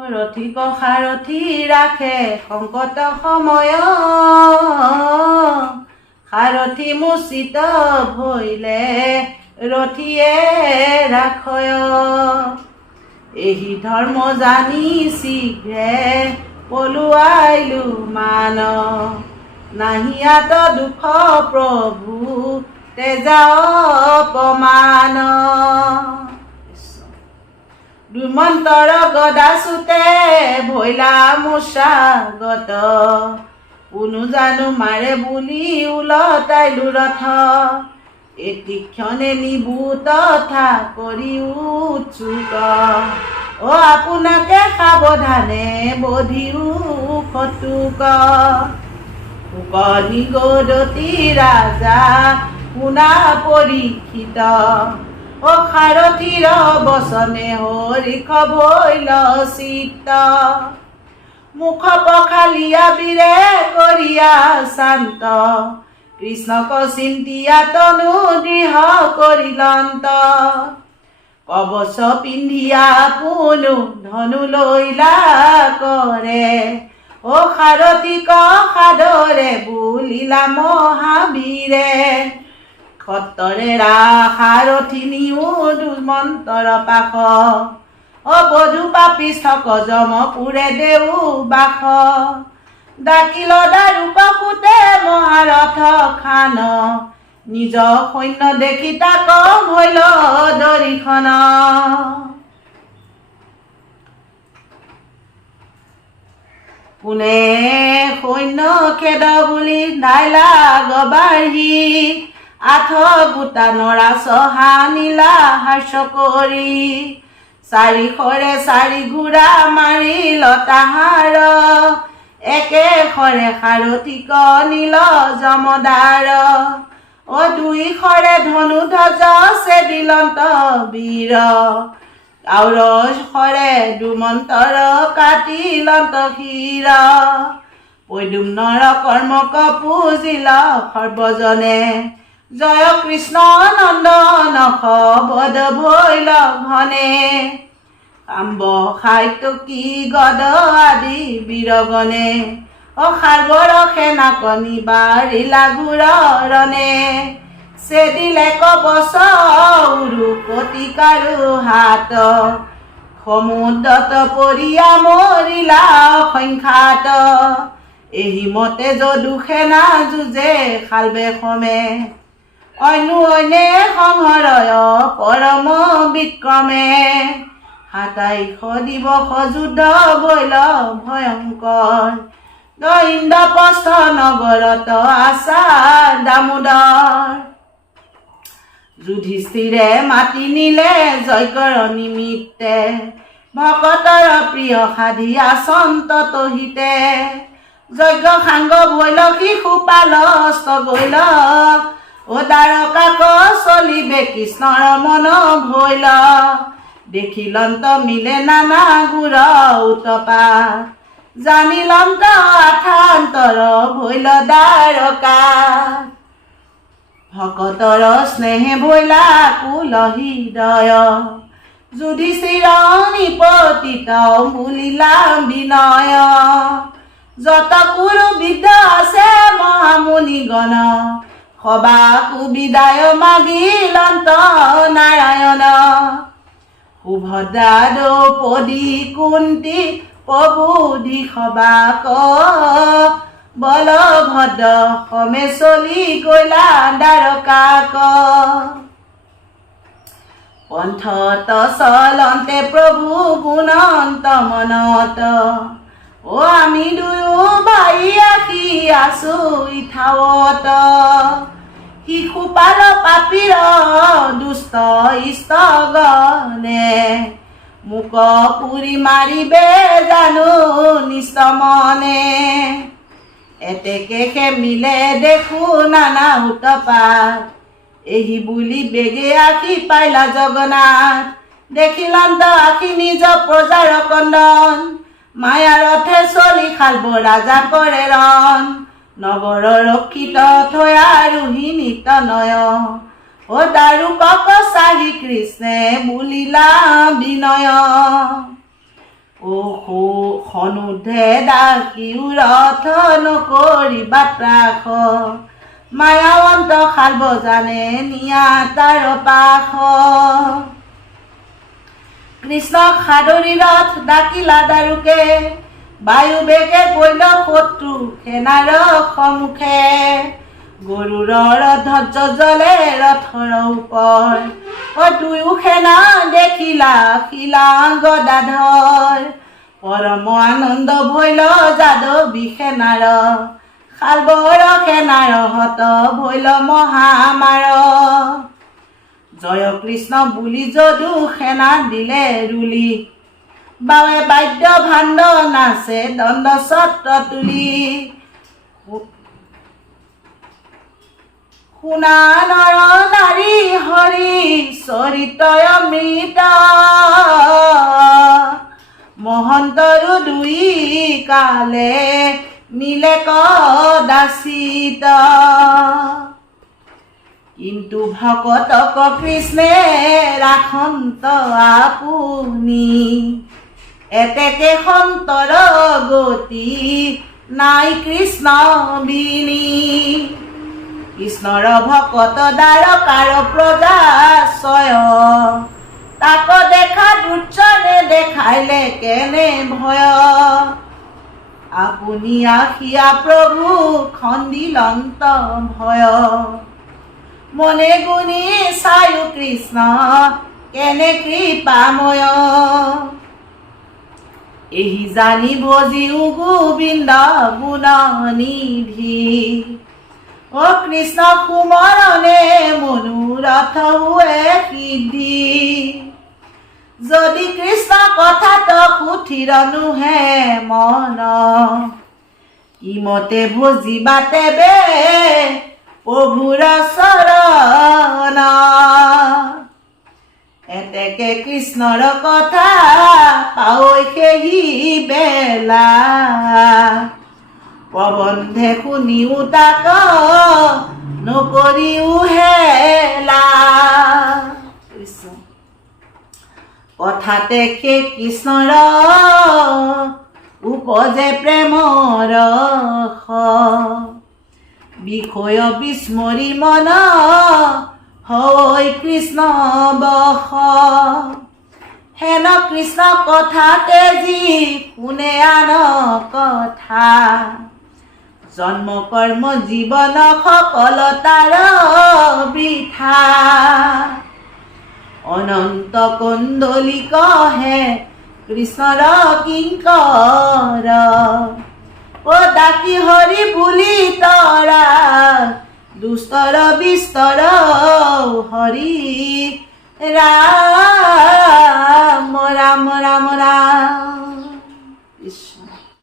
ৰথিক সাৰথি ৰাখে সংকট সময় সাৰথি মুচিত ভৈলে ৰথিয়ে ৰাখয় এই ধৰ্ম জানি শীঘ্ৰে পলুৱাইলো মান নাহিয়াত দুখ প্ৰভু তেজা অপমান দুমন্তৰ গদা চুতে ভৈলা মোচাগত কোনো জানো মাৰে বুলি উলটাইলো ৰথ এটি ক্ষণে নিবু তথা কৰি উৎসুক আপোনাকে সাৱধানে বধিও কটুক নিগদতি ৰাজা শুনা পৰীক্ষিত সাৰথিৰ বচনে হৰিষ ভৈল চিত্ত মুখ পখালিয়া বীৰে কৰিয়া শান্ত কৃষ্ণক চিন্তিয়া তনু দৃঢ় কৰিলন্ত কবচ পিন্ধিয়া পুনু ধনু লৈলা কৰে সাৰথিক সাদৰে বুলিলা মহাবীৰে সত্তৰে সাৰথি নিও দুমন্তৰ পাশ বধু পাপিষ্ঠক যম পুৰে দেউ বাস ডাকিল দাৰুক সুতে মহাৰথ খান নিজ সৈন্য দেখি তাক ভৈল দৰিখন কোনে সৈন্য খেদ বুলি নাইলা গবাঢ়ি আঠ গোটা নৰা চহা নীলা হাস্য কৰি চাৰিশৰে চাৰি ঘোঁৰা মাৰিল তাহাৰ একেশৰে সাৰথিক নীল জমদাৰ দুইশৰে ধনুধ্বজ চেদিলন্ত বীৰ আউৰশৰে দুমন্তৰ কাটিলন্ত শিৰ পৈদুম্নৰ কৰ্মক পুজিল সৰ্বজনে জয় কৃষ্ণ নন্দন বদ ভৈল ঘনে কাম্ব সাত্যকী গদ আদি বীৰগণে সাগৰ সেনাকনি বাৰিলা ঘূৰণে চেদিলে কবচ উৰু প্ৰতিকাৰো হাত সমুদ্ৰত পৰিয়া মৰিলা অসংখ্যাত এহি মতে যদু সেনা যুঁজে খালবে সমে অন্যে সংহৰয় পৰম বিক্ৰমে 27 দিৱস যুদ্ধ বৈল ভয়ংকৰ ইন্দ্ৰপ্ৰস্থ নগৰত আচাৰ দামোদৰ যুধিষ্ঠিৰে মাতি নিলে যজ্ঞৰ নিমিত্তে ভকতৰ প্ৰিয় সাধি আচন্ত তহিতে যজ্ঞ সাংগ ভৈল শিশুপাল অস্ত গৈল দ্বাৰকাক চলিবে কৃষ্ণৰ মন ভৈল দেখিলন্ত মিলে নানা গুৰ উতপা জানিলন্ত আঠান্তৰ ভৈল দ্বাৰকা ভকতৰ স্নেহে ভৈলা কুল হৃদয় যুধিষ্ঠিৰ নিপতিত বুলিলা বিনয় যত কুৰু বিদ্য আছে মহামুনিগণ সবাকু বিদায় মাগিলন্ত নাৰায়ণ সুভদ্ৰা দ্ৰৌপদী কুন্তি প্ৰবুধি সবাক বলভদ্ৰ সমে চলি গলা দ্বাৰকাক পন্থত চলন্তে প্ৰভু গুণন্ত মনত আমি দুয়ো ভাই আহি আছো ইঠাৱত শিশুপাল পাপীৰ দুষ্ট ইষ্টগণে মোক পুৰি মাৰিবে জানো নিষ্ট মনে এতেকে মিলে দেখো নানা উৎপাত এহি বুলি বেগে আঁকি পাইলা জগন্নাথ দেখিলন্ত আঁকি নিজ প্ৰজাৰ কন্দন মায়াৰ ৰথে চলি খালব ৰাজা কৰে ৰণ নগৰ ৰক্ষিত থৈ আৰোহী নিতনয় দাৰুকক চাহি কৃষ্ণে বুলিলা বিনয় অনুধে ডাকিও ৰথ নকৰিবা ত্ৰাস মায়াৱন্ত শাল বজানে নিয়া তাৰ পাশ কৃষ্ণক সাদৰি ৰথ ডাকিলা দাৰুকে বায়ু বেগে পৰিল শত্ৰু সেনাৰ সন্মুখে গৰুৰৰ ধ্বজ জ্বলে ৰথৰ ওপৰ দুয়ো সেনা দেখিলা শিলা গদাধৰ পৰম আনন্দ ভৈল যাদৱী সেনাৰ শালবৰ সেনাৰ হত ভৈল মহামাৰ জয় কৃষ্ণ বুলি যদু সেনা দিলে ৰুলি বাৱে বাদ্য ভাণ্ড নাচে দণ্ড ছত্ৰ তুলি শুনা নৰ নাৰী হৰি চৰিতয় অমৃত মহন্তৰো দুই কালে মিলে কদাচিত কিন্তু ভকতক কৃষ্ণে ৰাখন্ত আপুনি এতেকে সন্তৰ গতি নাই কৃষ্ণ বিনি কৃষ্ণৰ ভকত দ্বাৰকাৰ প্ৰজাশয় তাক দেখা দুৰ্জনে দেখাইলে কেনে ভয় আপুনি আখিয়া প্ৰভু খন্দিলন্ত ভয় মনে গুণী চায়ো কৃষ্ণ কেনে কৃপাময় এহি জানি ভজিও গোবিন্দ গুণ নিধি কৃষ্ণ সুমৰণে মনোৰথ হুৱে সিদ্ধি যদি কৃষ্ণ কথাত সুথিৰ নুহে মন ইমতে ভজিবা তেবে প্ৰভুৰ চৰণ এতেকে কৃষ্ণৰ কথা পাৱৈ সেহি বেলা প্ৰবন্ধে শুনিও তাক নকৰিও হেলা কথাতে সেই কৃষ্ণৰ উপজে প্ৰেমৰ বিষয় বিস্মৰি মন হৈ কৃষ্ণ বশ হেন কৃষ্ণ কথাতে যি শুনে আন কথা জন্ম কৰ্ম জীৱন সকল তাৰ বৃথা অনন্ত কন্দলিক হে কৃষ্ণৰ কিংকৰ ডাকি হৰি বুলি তৰা দুষ্টৰ বিস্তৰ হৰি ৰা